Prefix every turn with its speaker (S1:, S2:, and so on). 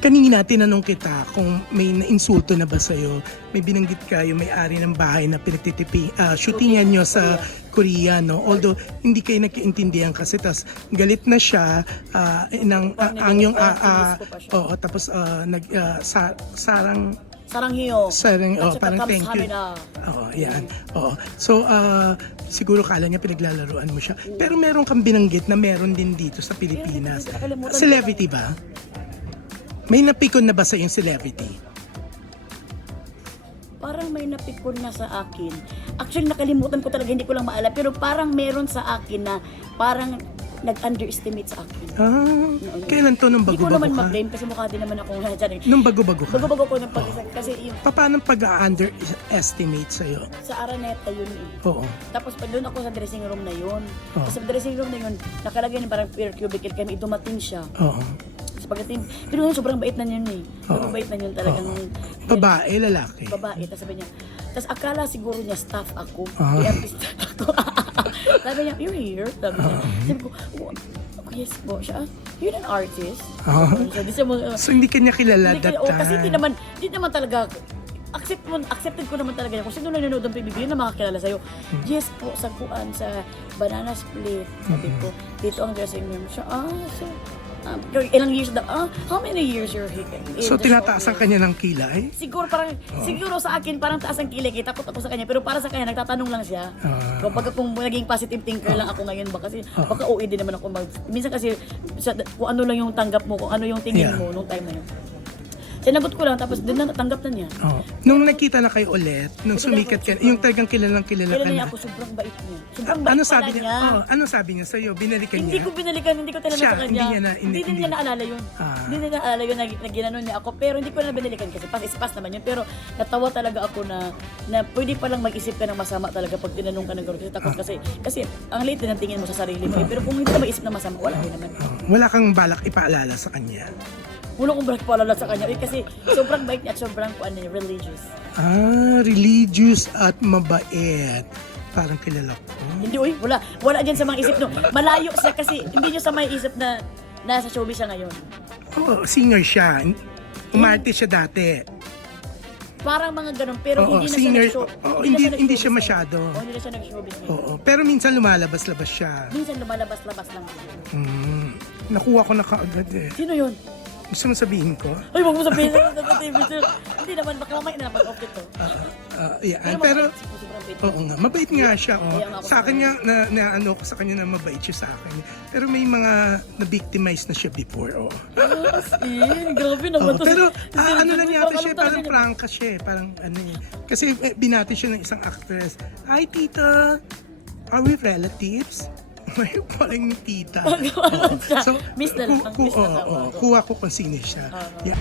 S1: Kanina tinanong kita kung may nainsulto na ba sa'yo. May binanggit kayo, may-ari ng bahay na pinagtitipi, ah, shootingan nyo sa Korea, no? Although, hindi kayo nagkaintindihan kasi tas galit na siya, nang, ah, Parang ang yung, pa siya. oo, tapos ah, nag, ah, sa, sarang,
S2: Sarang hiyo.
S1: sarang, oh, parang thank you. Oo, yan. Oo. So, ah, siguro kala niya pinaglalaruan mo siya. Pero meron kang binanggit na meron din dito sa Pilipinas. Celebrity ba? May napikon na ba sa yung celebrity?
S2: Parang may napikon na sa akin. Actually, nakalimutan ko talaga, hindi ko lang maalala. Pero parang meron sa akin na parang nag-underestimate sa akin.
S1: Ah, kailan to nung Hindi ko bago-bago naman
S2: ka? mag-blame kasi mukha din naman ako nga dyan. eh.
S1: Nung bago-bago ka?
S2: Bago-bago ko ng pag kasi yung
S1: Pa- Paano pag-underestimate sa'yo?
S2: sa Araneta yun eh. Oo. Tapos pag doon ako sa dressing room na yun, Oh. tapos sa dressing room na yun, nakalagay na parang per cubicle kami, dumating siya. Oo. Pagdating, pero yun, sobrang bait na yun eh. Sobrang Oo. bait na yun talagang
S1: Babae, lalaki.
S2: babae. Tapos sabi niya, tapos akala siguro niya staff ako. Ah. Kaya artista ako. sabi niya, you're here? Sabi niya. Sabi ko, oh, yes po. Siya, "Ah, you're an artist?
S1: Ah. So, di siya mo, uh, So, hindi kanya kilala hindi that oh,
S2: kasi time. di naman, di naman talaga, accept mo, accepted ko naman talaga yan. Kung sino nanonood ng PBB, yun na makakilala sa'yo. Hmm. Yes po, sa kuan, sa banana split. Sabi ko, dito ang dressing room. Siya, ah, so, um, ilang years daw, ah, how many years you're here? in
S1: So, the tinataasan showbiz?" kanya ng kilay?
S2: Siguro parang, siguro sa akin, parang taas ang kilig. eh, Takot ako sa kanya. Pero para sa kanya, nagtatanong lang siya. Ah. Kapag kung naging positive thinker lang ako ngayon ba? Kasi Ah. baka din naman ako mag... Minsan kasi, sa, kung ano lang yung tanggap mo, kung ano yung tingin Yeah. mo nung time na yun. Sinagot ko lang, tapos din na natanggap na niya.
S1: Oo. Nung nakita na kayo ulit, nung sumikat ka, yung talagang kilalang kilala ka niya
S2: na. ako, sobrang bait niya. Sobrang bait Ano pala sabi niya? niya. Oh,
S1: ano sabi niya sa'yo? Binalikan Hindi
S2: niya? ko binalikan, hindi ko tinanong Siya, sa kanya. hindi niya na- hindi, din hindi- niya naalala yun. Ah. Hindi niya naalala yun na, na ginanon niya ako. Pero hindi ko na binalikan kasi pas is naman yun. Pero natawa talaga ako na na pwede palang mag-isip ka ng masama talaga pag tinanong ka ng gano'n. Kasi Ah. takot kasi, kasi ang late ang tingin mo sa sarili mo. Eh. Pero kung hindi ka mag-isip ng masama, wala din naman. Oh,
S1: wala kang balak ipaalala sa kanya.
S2: Wala kong balik paalala sa kanya. Eh, kasi sobrang bait niya at sobrang niya, religious.
S1: Ah, religious at mabait. Parang kilala ko.
S2: Hindi, uy, wala. Wala dyan sa mga isip no. Malayo siya kasi hindi niyo sa may isip na nasa showbiz siya ngayon.
S1: Oh, singer siya. Umarte siya dati.
S2: Parang mga ganun, pero Oo, hindi na singer. siya nag-show.
S1: Oo, na hindi- siya hindi siya nag-showbiz masyado. ngayon.
S2: Oo, hindi na siya nag-showbiz
S1: ngayon. Oo, pero minsan lumalabas-labas siya.
S2: Minsan lumalabas-labas lang.
S1: Hmm. Nakuha ko na kaagad eh. Sino yun? Gusto mo sabihin ko?
S2: Ay, wag mo sabihin na sir. Hindi naman, baka mamaya na pag off to.
S1: Ah, yeah, Pero, pero mabait, sobrang bait. Oo nga, mabait nga siya. Oh. Kaya nga ako Sa akin nga, na, na ano ko sa kanya na mabait siya sa akin. Pero may mga na-victimize na siya before. Oh.
S2: As in, grabe naman Oo,
S1: to. pero ah, ano lang yata siya, parang prangka siya. eh, Parang ano eh. Kasi eh, binati siya ng isang actress. Hi, tita! Are we relatives? May paling tita.
S2: Pag- ano siya, So, miss na lang, miss na oo, tawag oo, ko.
S1: kuha ko kung sino siya. Oo. Yeah.